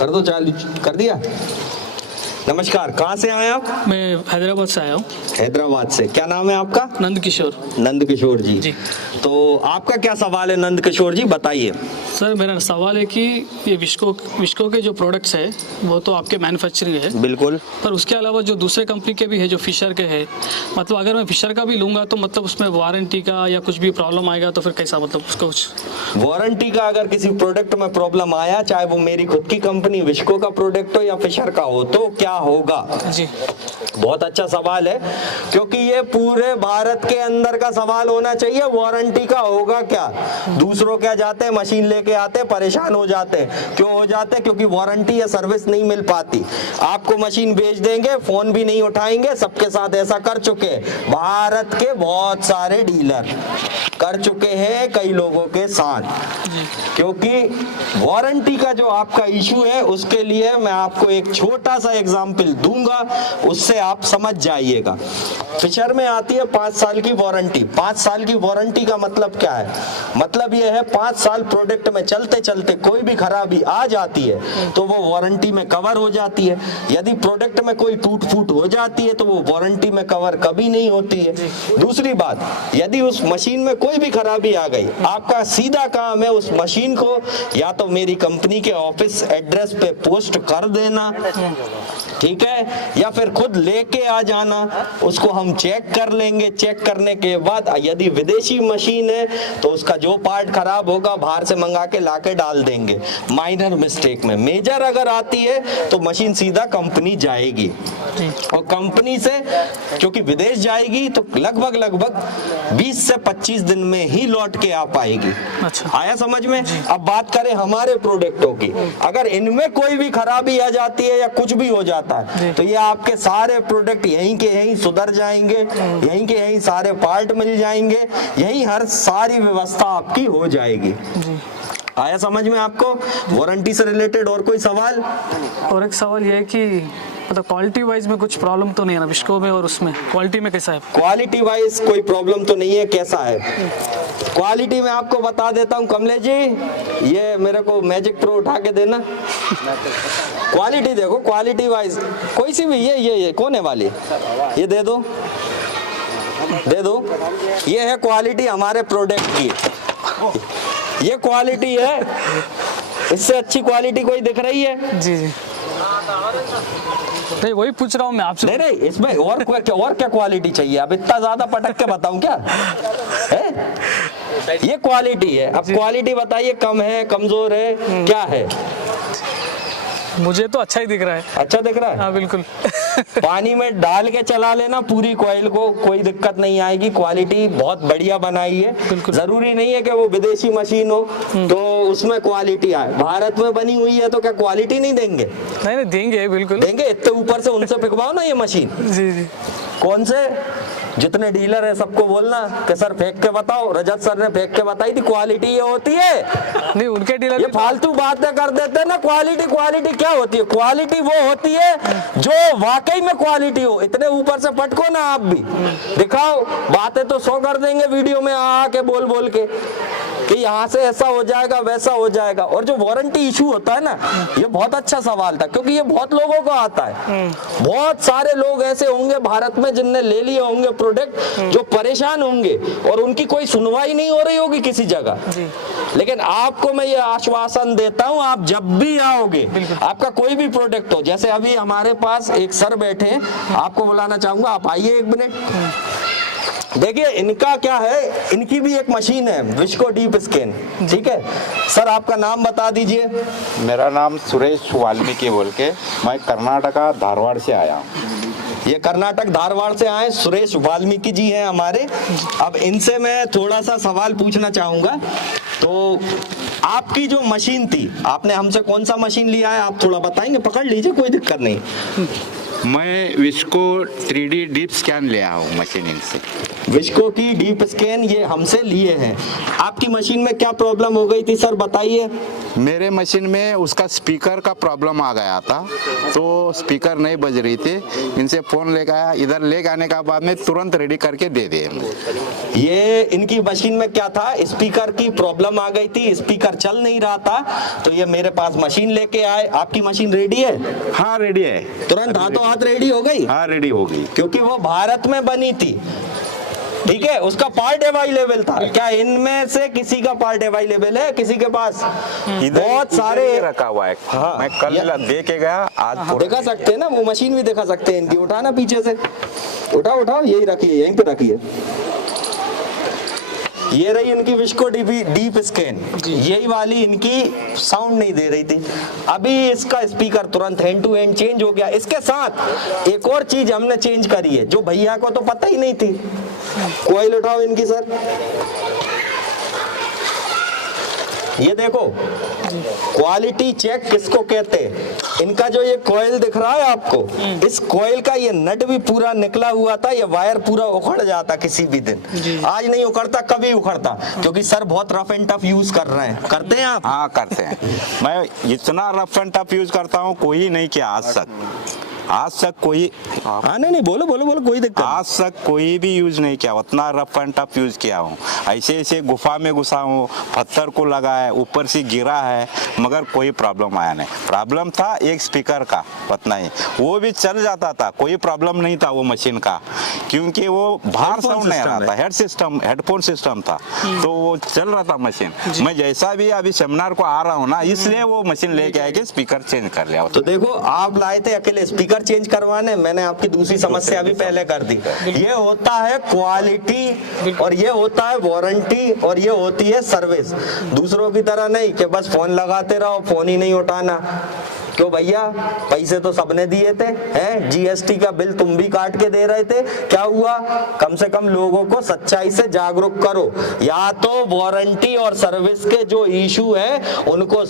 कर दो, चालू कर दिया। नमस्कार, कहाँ से आए आप? मैं हैदराबाद से आया हूँ। हैदराबाद से। क्या नाम है आपका? नंद किशोर। नंद किशोर जी। जी। तो आपका क्या सवाल है नंद किशोर जी, बताइए। सर मेरा सवाल है कि ये विस्को के जो प्रोडक्ट्स है वो तो आपके मैन्युफैक्चरिंग है, बिल्कुल, पर उसके अलावा जो दूसरे कंपनी के भी है, जो फिशर के है, मतलब अगर मैं फिशर का भी लूँगा तो मतलब उसमें वारंटी का या कुछ भी प्रॉब्लम आएगा तो फिर कैसा, मतलब उसका कुछ वारंटी का अगर किसी प्रोडक्ट में प्रॉब्लम आया, चाहे वो मेरी खुद की कंपनी विस्को का प्रोडक्ट हो या फिशर का हो, तो क्या होगा? जी। बहुत अच्छा सवाल है, क्योंकि ये पूरे भारत के अंदर का सवाल होना चाहिए। वारंटी का होगा क्या? दूसरों क्या जाते हैं मशीन लेके आते हैं, परेशान हो जाते हैं। क्यों हो जाते हैं? क्योंकि वारंटी या सर्विस नहीं मिल पाती। आपको मशीन भेज देंगे, फोन भी नहीं उठाएंगे। सबके साथ ऐसा कर चुके हैं, भारत के बहुत सारे डीलर कर चुके हैं कई लोगों के साथ। क्योंकि वारंटी का जो आपका इशू है, उसके लिए मैं आपको एक छोटा सा एग्जाम्पल दूंगा, उससे आप समझ जाइएगा। फिशर में आती है 5 साल की वारंटी। 5 साल की वारंटी का मतलब क्या है? मतलब यह है 5 साल प्रोडक्ट में चलते चलते कोई भी खराबी आ जाती है तो वो वारंटी में कवर हो जाती है। यदि प्रोडक्ट में कोई टूट फूट हो जाती है तो वो वारंटी में कवर कभी नहीं होती है। दूसरी बात, यदि उस मशीन में कोई भी खराबी आ गई, आपका सीधा काम है उस मशीन को या तो मेरी कंपनी के ऑफिस एड्रेस पे पोस्ट कर देना, ठीक है, या फिर खुद लेके आ जाना। उसको हम चेक कर लेंगे। चेक करने के बाद यदि विदेशी मशीन है तो उसका जो पार्ट खराब होगा बाहर से मंगा के लाके डाल देंगे, माइनर मिस्टेक में। मेजर अगर आती है तो मशीन सीधा कंपनी जाएगी, और कंपनी से क्योंकि विदेश जाएगी तो लगभग 20 से 25 दिन में ही लौट के आ पाएगी। अच्छा। आया समझ में? अब बात करें हमारे प्रोडक्टों की, अगर इनमें कोई भी खराबी आ जाती है या कुछ भी हो जाता है तो ये आपके सारे प्रोडक्ट यहीं के यहीं सुधर जाएंगे, यहीं के यहीं सारे पार्ट मिल जाएंगे, यहीं हर सारी व्यवस्था आपकी हो जाएगी। आया समझ में आपको? वारंटी से रिलेटेड और कोई सवाल? और एक सवाल ये है कि मतलब क्वालिटी वाइज में कुछ प्रॉब्लम तो नहीं है ना विस्को में, और उसमें क्वालिटी में कैसा है? क्वालिटी वाइज कोई प्रॉब्लम तो नहीं है। कैसा है क्वालिटी में आपको बता देता हूँ कमलेश जी, ये मेरे को मैजिक प्रो उठा के देना। क्वालिटी देखो, क्वालिटी वाइज कोई सी भी, ये कोने वाली, ये दे दो, दे दो। ये है क्वालिटी हमारे प्रोडक्ट की, ये क्वालिटी है। इससे अच्छी क्वालिटी कोई दिख रही है? जी जी, नहीं वही पूछ रहा हूँ मैं आपसे। नहीं, इसमें और क्या क्वालिटी चाहिए? अब इतना ज्यादा पटक के बताऊं क्या है? ये क्वालिटी है। अब क्वालिटी बताइए, कम है, कमजोर है, क्या है? मुझे तो अच्छा ही दिख रहा है। अच्छा दिख रहा है? हाँ बिल्कुल। पानी में डाल के चला लेना पूरी कॉइल को, कोई दिक्कत नहीं आएगी। क्वालिटी बहुत बढ़िया बनाई है। जरूरी नहीं है कि वो विदेशी मशीन हो तो उसमें क्वालिटी आए। भारत में बनी हुई है तो क्या क्वालिटी नहीं देंगे? नहीं देंगे, बिल्कुल देंगे। इतने ऊपर से उनसे पिकवाओ ना ये मशीन। जी जी। कौन से? जितने डीलर है सबको बोलना कि सर फेंक के बताओ। रजत सर ने फेंक के बताई थी क्वालिटी ये होती है। नहीं उनके डीलर ये फालतू बातें कर देते हैं ना। क्वालिटी क्या होती है? क्वालिटी वो होती है जो वाकई में क्वालिटी हो। इतने ऊपर से पटको ना आप भी, दिखाओ। बातें तो 100 कर देंगे वीडियो में आ के बोल के कि यहाँ से ऐसा हो जाएगा, वैसा हो जाएगा। और जो वारंटी इशू होता है ना, ये बहुत अच्छा सवाल था, क्योंकि ये बहुत लोगों को आता है। बहुत सारे लोग ऐसे होंगे भारत में जिनने ले लिए होंगे प्रोडक्ट, जो परेशान होंगे और उनकी कोई सुनवाई नहीं हो रही होगी किसी जगह। लेकिन आपको मैं ये आश्वासन देता हूँ, आप जब भी आओगे, आपका कोई भी प्रोडक्ट हो, जैसे अभी हमारे पास एक सर बैठे हैं, आपको बुलाना चाहूंगा, आप आइए 1 मिनट। देखिए इनका क्या है, इनकी भी एक मशीन है विस्को डीप स्कैन, ठीक है। सर आपका नाम बता दीजिए। मेरा नाम सुरेश वाल्मीकि बोल के, मैं कर्नाटका धारवाड़ से आया हूँ। ये कर्नाटक धारवाड़ से आए सुरेश वाल्मीकि जी हैं हमारे। अब इनसे मैं थोड़ा सा सवाल पूछना चाहूंगा। तो आपकी जो मशीन थी, आपने हमसे कौन सा मशीन लिया है आप थोड़ा बताएंगे? पकड़ लीजिए, कोई दिक्कत नहीं। मैं विस्को 3D डीप स्कैन ले आया हूँ मशीन इनसे। विस्को की डीप स्कैन ये हमसे लिए हैं। आपकी मशीन में क्या प्रॉब्लम हो गई थी सर, बताइए। मेरे मशीन में उसका स्पीकर का प्रॉब्लम आ गया था, तो स्पीकर नहीं बज रही थी। इनसे फ़ोन लेकर आया, इधर ले आने का बाद में तुरंत रेडी करके दे दिए। ये इनकी मशीन में क्या था, स्पीकर की प्रॉब्लम आ गई थी, स्पीकर चल नहीं रहा था, तो ये मेरे पास मशीन लेके आए। आपकी मशीन रेडी है? हाँ रेडी है, तुरंत हाथों हाथ रेडी हो गई? हाँ रेडी हो गई, क्योंकि वो भारत में बनी थी, ठीक है, उसका पार्ट अवेलेबल था। क्या इनमें से किसी का पार्ट अवेलेबल है किसी के पास? बहुत सारे रखा हुआ है। हाँ, मैं कल दे के गया, आज दिखा सकते हैं ना, वो मशीन भी दिखा सकते हैं इनकी। उठाना पीछे से, उठाओ, यही रखिए, यहीं पे रखिए। ये रही इनकी विस्को डीप स्कैन, यही वाली इनकी साउंड नहीं दे रही थी। अभी इसका स्पीकर तुरंत हैंड टू हैंड चेंज हो गया। इसके साथ एक और चीज हमने चेंज करी है जो भैया को तो पता ही नहीं थी। कॉइल उठाओ इनकी सर, ये देखो क्वालिटी चेक किसको कहते हैं। इनका जो ये कॉइल दिख रहा है आपको, इस कॉइल का ये नट भी पूरा निकला हुआ था, ये वायर पूरा उखड़ जाता किसी भी दिन। आज नहीं उखड़ता, कभी उखड़ता, क्योंकि सर बहुत रफ एंड टफ यूज कर रहे हैं। करते हैं आप? हाँ करते हैं। मैं इतना रफ एंड टफ यूज करता हूँ, कोई नहीं किया आज तक कोई। हाँ नहीं, बोलो, कोई दिक्कत आज तक कोई भी यूज नहीं किया, उतना रफ एंड टफ यूज किया हूँ। ऐसे गुफा में घुसा हूँ, पत्थर को लगा है, ऊपर से गिरा है, मगर कोई प्रॉब्लम आया नहीं। प्रॉब्लम था एक स्पीकर का, उतना ही, वो भी चल जाता था, कोई प्रॉब्लम नहीं था वो मशीन का, क्योंकि वो बाहर साउंड नहीं आ रहा था, हेडफोन सिस्टम था, तो वो चल रहा था मशीन। मैं जैसा भी अभी सेमिनार को आ रहा हूँ ना, इसलिए वो मशीन लेके आए कि स्पीकर चेंज कर लिया। तो देखो, आप लाए थे अकेले स्पीकर चेंज करवाने, मैंने आपकी दूसरी समस्या भी पहले कर दी। ये होता है क्वालिटी, और ये होता है वारंटी, और ये होती है सर्विस। दूसरों की तरह नहीं कि बस फोन लगाते रहो, फोन ही नहीं उठाना। क्यों भैया, पैसे तो सबने दिए थे, हैं? जीएसटी का बिल तुम भी काट के दे रहे थे, क्या हुआ? कम से कम लोगों को सच्चाई से जागरूक करो। या तो वारंटी और सर्विस के जो इशू है उनको